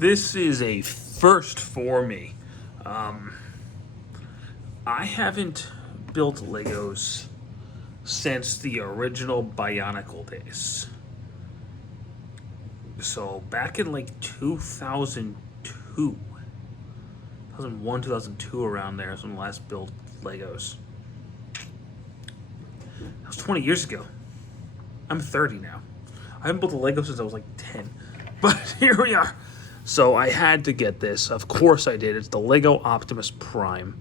This is a first for me. I haven't built Legos since the original Bionicle days. So back in like 2002, 2001, 2002, around there is when I last built Legos. That was 20 years ago. I'm 30 now. I haven't built a Lego since I was like 10. But here we are. So I had to get this. Of course I did. It's the Lego Optimus Prime.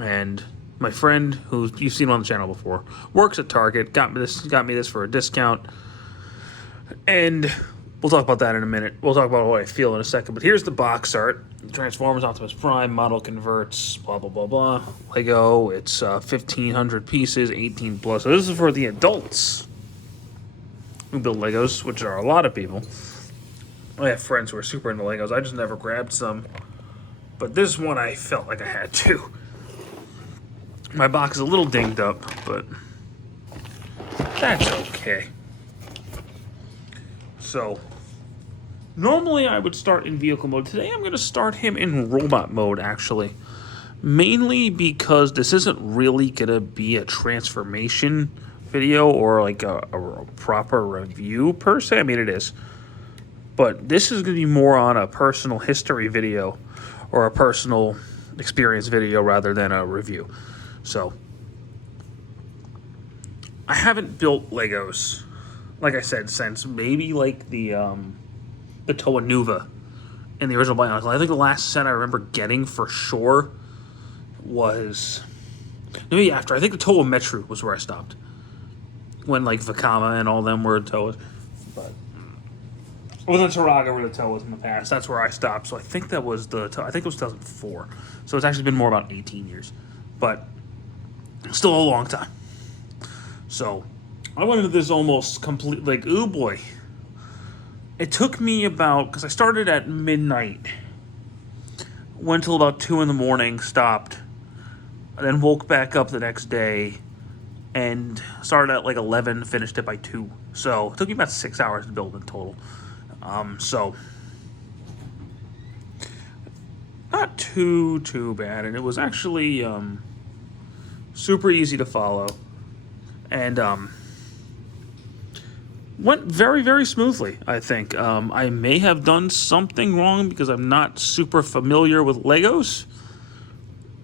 And my friend, who you've seen on the channel before, works at Target, got me this for a discount. And we'll talk about that in a minute. We'll talk about what I feel in a second. But here's the box art. Transformers Optimus Prime, model converts, blah, blah, blah, blah. Lego, it's 1,500 pieces, 18 plus. So this is for the adults who build Legos, which are a lot of people. I have friends who are super into Legos. I just never grabbed some. But this one I felt like I had to. My box is a little dinged up, but that's okay. So, normally I would start in vehicle mode. Today I'm going to start him in robot mode, actually. Mainly because this isn't really going to be a transformation video or like a proper review per se. I mean, it is. But this is going to be more on a personal history video or a personal experience video rather than a review. So, I haven't built Legos, like I said, since maybe like the Toa Nuva in the original Bionicle. I think the last set I remember getting for sure was maybe after. I think the Toa Metru was where I stopped. When like Vakama and all them were Toas. But it wasn't Taraga were the Toas in the past. That's where I stopped. So I think that was I think it was 2004. So it's actually been more about 18 years. But still a long time. So I went into this almost complete, like, ooh boy. It took me about, because I started at midnight, went till about 2 in the morning, stopped, and then woke back up the next day, and started at like 11, finished it by 2. So it took me about 6 hours to build in total. So not too bad, and it was actually super easy to follow, and went very, very smoothly, I think. I may have done something wrong because I'm not super familiar with Legos.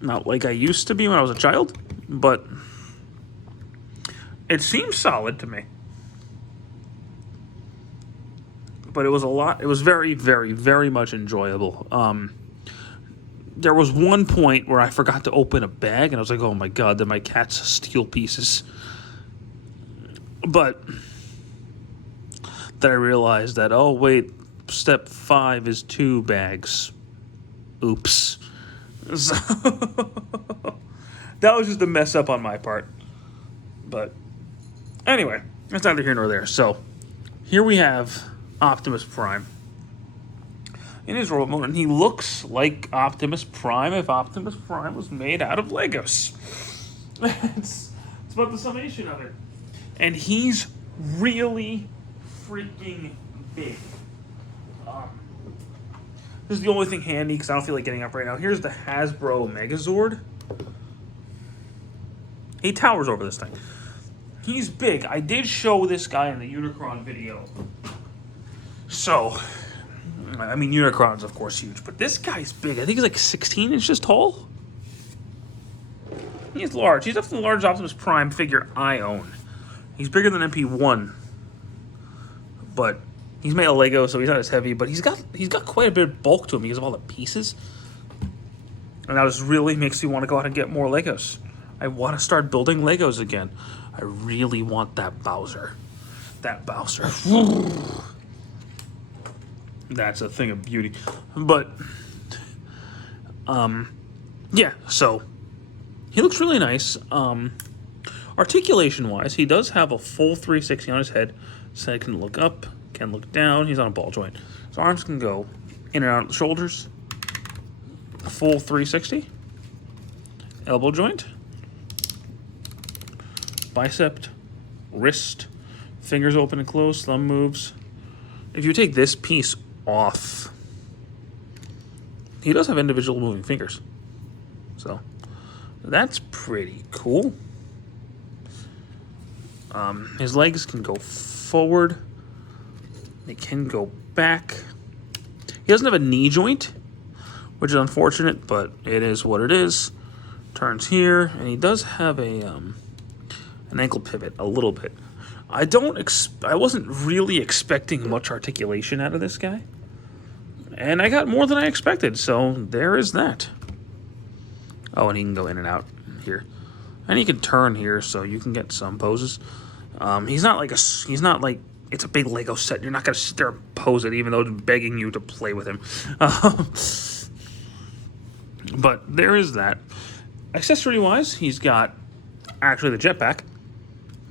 Not like I used to be when I was a child, but it seems solid to me. But it was very, very, very much enjoyable. There was one point where I forgot to open a bag, and I was like, oh my god, did my cats steal pieces? But then I realized that, oh wait, step 5 is 2 bags. Oops. So that was just a mess up on my part. But anyway, that's neither here nor there. So here we have Optimus Prime in his robot mode, and he looks like Optimus Prime if Optimus Prime was made out of Legos. It's about the summation of it. And he's really freaking big. This is the only thing handy because I don't feel like getting up right now. Here's the Hasbro Megazord. He towers over this thing. He's big. I did show this guy in the Unicron video. So, I mean, Unicron's of course huge, but this guy's big. I think he's like 16 inches tall. He's large. He's definitely the largest Optimus Prime figure I own. He's bigger than MP1, but he's made of Lego, so he's not as heavy. But he's got quite a bit of bulk to him because of all the pieces, and that just really makes me want to go out and get more Legos. I want to start building Legos again. I really want that Bowser. That Bowser. That's a thing of beauty. But, yeah, so he looks really nice. Articulation-wise, he does have a full 360 on his head. His head can look up, can look down. He's on a ball joint. His arms can go in and out of the shoulders. A full 360. Elbow joint. Bicep. Wrist. Fingers open and closed. Thumb moves. If you take this piece off. He does have individual moving fingers. So, that's pretty cool. His legs can go forward. They can go back. He doesn't have a knee joint, which is unfortunate, but it is what it is. Turns here, and he does have an ankle pivot a little bit. I wasn't really expecting much articulation out of this guy, and I got more than I expected. So there is that. Oh, and he can go in and out here, and he can turn here, so you can get some poses. He's not like it's a big Lego set. You're not gonna sit there and pose it, even though it's begging you to play with him. But there is that. Accessory-wise, he's got actually the jetpack,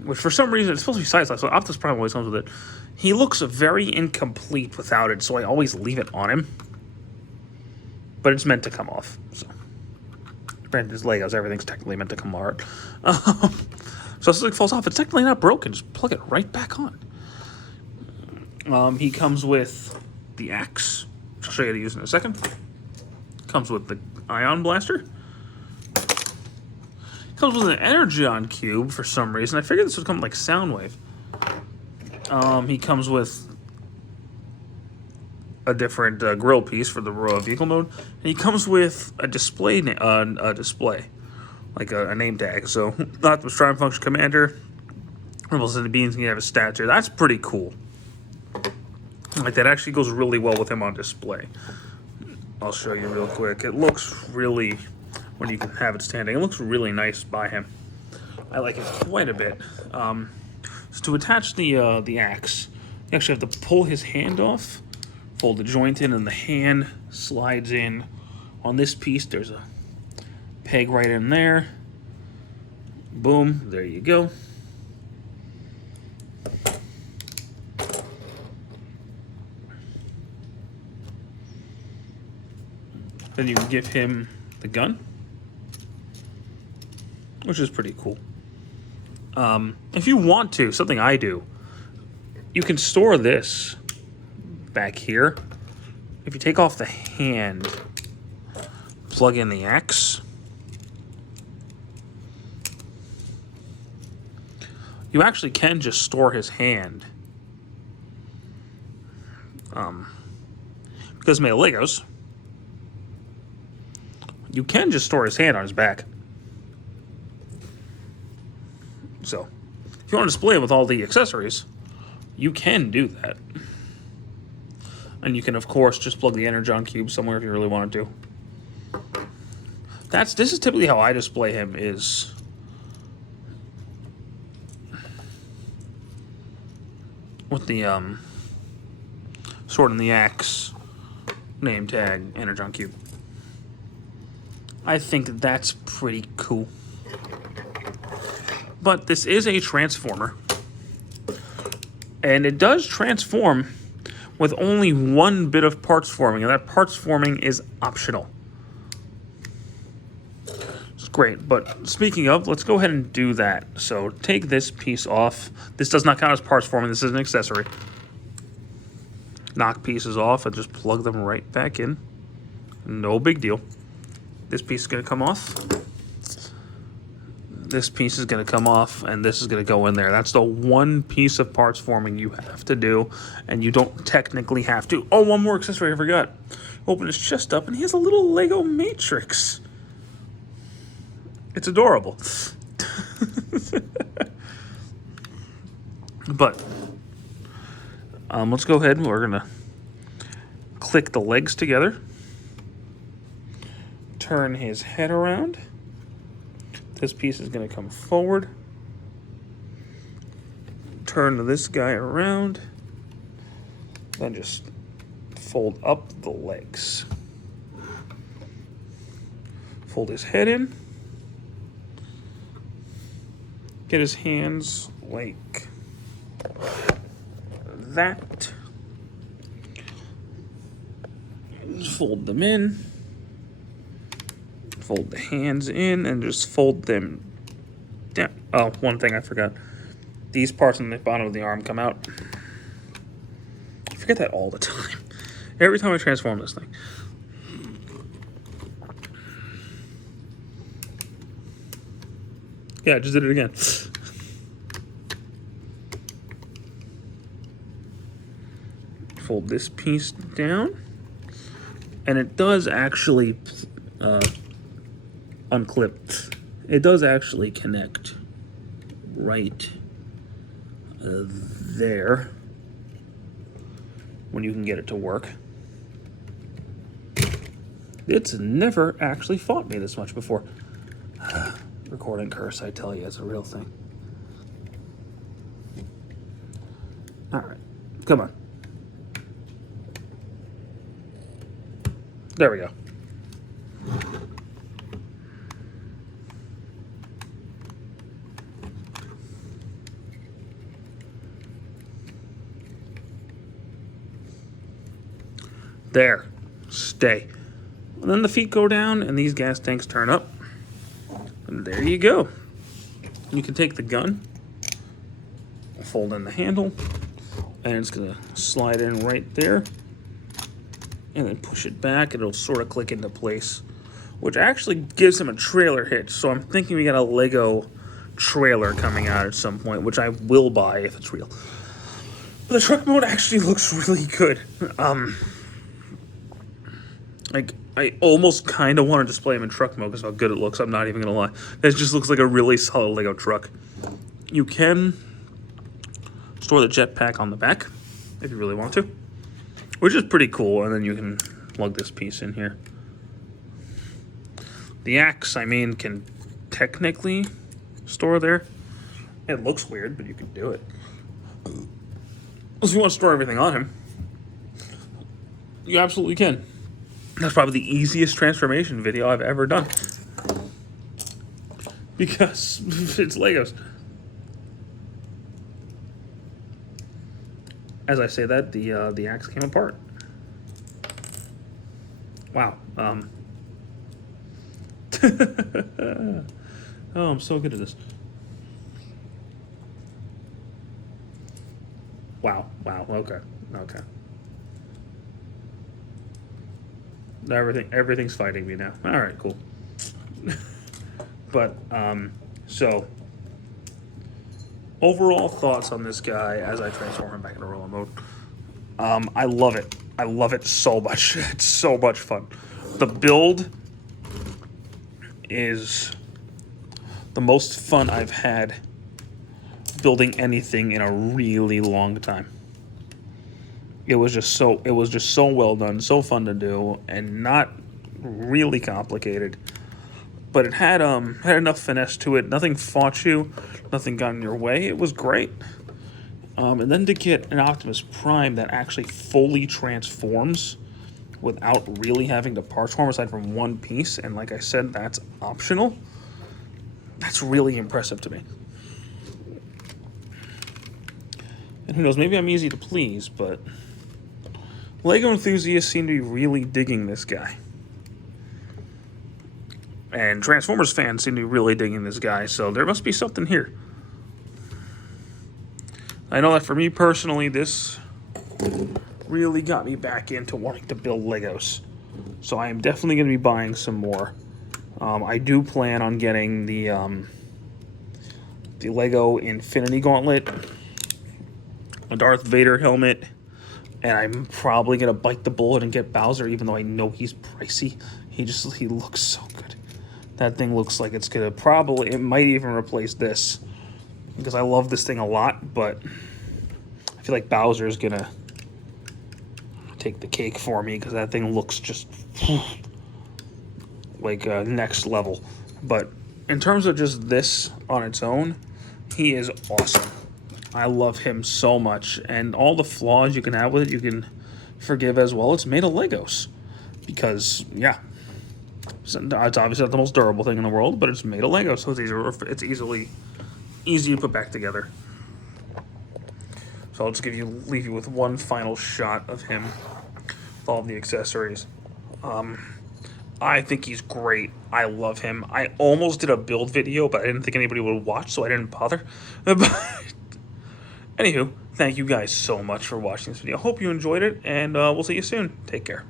which for some reason it's supposed to be side-slash, so Optimus Prime always comes with it. He looks very incomplete without it, so I always leave it on him. But it's meant to come off. So, granted, it's Legos, everything's technically meant to come apart. So if it falls off, it's technically not broken. Just plug it right back on. He comes with the axe, which I'll show you how to use in a second. Comes with the ion blaster. Comes with an energon cube for some reason. I figured this would come like Soundwave. He comes with a different grill piece for the vehicle mode, and he comes with a display, like a name tag. So, Optimus Prime Function Commander, Rebels and the Beans, and you have his stats here. That's pretty cool. Like, that actually goes really well with him on display. I'll show you real quick. It looks really, when you can have it standing, it looks really nice by him. I like it quite a bit. So to attach the axe, you actually have to pull his hand off, fold the joint in, and the hand slides in. On this piece, there's a peg right in there. Boom, there you go. Then you can give him the gun, which is pretty cool. If you want to, something I do, you can store this back here. If you take off the hand, plug in the axe, you actually can just store his hand. Because made of Legos, you can just store his hand on his back. So, if you want to display it with all the accessories, you can do that. And you can, of course, just plug the energon cube somewhere if you really wanted to. This is typically how I display him, is with the sword and the axe, name tag, energon cube. I think that's pretty cool. But this is a transformer, and it does transform with only one bit of parts forming, and that parts forming is optional. It's great, but speaking of, let's go ahead and do that. So take this piece off. This does not count as parts forming, this is an accessory. Knock pieces off and just plug them right back in. No big deal. This piece is going to come off. This piece is going to come off, and this is going to go in there. That's the one piece of parts forming you have to do, and you don't technically have to. Oh, one more accessory I forgot. Open his chest up, and he has a little Lego Matrix. It's adorable. But let's go ahead, and we're going to click the legs together. Turn his head around. This piece is going to come forward. Turn this guy around. Then just fold up the legs. Fold his head in. Get his hands like that. Fold them in. Fold the hands in and just fold them down. Oh, one thing I forgot. These parts on the bottom of the arm come out. I forget that all the time. Every time I transform this thing. Yeah, I just did it again. Fold this piece down. And it does actually unclip. It does actually connect right there when you can get it to work. It's never actually fought me this much before. Recording curse, I tell you, it's a real thing. Alright, come on. There we go. There. Stay. And then the feet go down and these gas tanks turn up. And there you go. You can take the gun, fold in the handle, and it's going to slide in right there. And then push it back, and it'll sort of click into place, which actually gives him a trailer hitch. So I'm thinking we got a Lego trailer coming out at some point, which I will buy if it's real. But the truck mode actually looks really good. Like, I almost kind of want to display him in truck mode because how good it looks. I'm not even going to lie. It just looks like a really solid Lego truck. You can store the jetpack on the back if you really want to, which is pretty cool. And then you can plug this piece in here. The axe, I mean, can technically store there. It looks weird, but you can do it. If you want to store everything on him, you absolutely can. That's probably the easiest transformation video I've ever done. Because it's Legos. As I say that, the axe came apart. Wow. Oh, I'm so good at this. Wow. Okay. Everything's fighting me now. All right, cool. But so overall thoughts on this guy as I transform him back into roller mode. I love it. I love it so much. It's so much fun. The build is the most fun I've had building anything in a really long time. It was just so well done, so fun to do, and not really complicated. But it had enough finesse to it. Nothing fought you, nothing got in your way. It was great. And then to get an Optimus Prime that actually fully transforms without really having to parts form aside from one piece, and like I said, that's optional. That's really impressive to me. And who knows, maybe I'm easy to please, but Lego enthusiasts seem to be really digging this guy. And Transformers fans seem to be really digging this guy, so there must be something here. I know that for me personally, this really got me back into wanting to build Legos. So I am definitely going to be buying some more. I do plan on getting the Lego Infinity Gauntlet, a Darth Vader helmet, and I'm probably going to bite the bullet and get Bowser, even though I know he's pricey. He looks so good. That thing looks like it's going to it might even replace this, because I love this thing a lot, but I feel like Bowser is going to take the cake for me, because that thing looks just like next level. But in terms of just this on its own, he is awesome. I love him so much, and all the flaws you can have with it, you can forgive as well. It's made of Legos, because yeah, it's obviously not the most durable thing in the world, but it's made of Legos, so it's easy to put back together. So I'll just leave you with one final shot of him with all of the accessories. I think he's great. I love him. I almost did a build video, but I didn't think anybody would watch, so I didn't bother. Anywho, thank you guys so much for watching this video. Hope you enjoyed it, and we'll see you soon. Take care.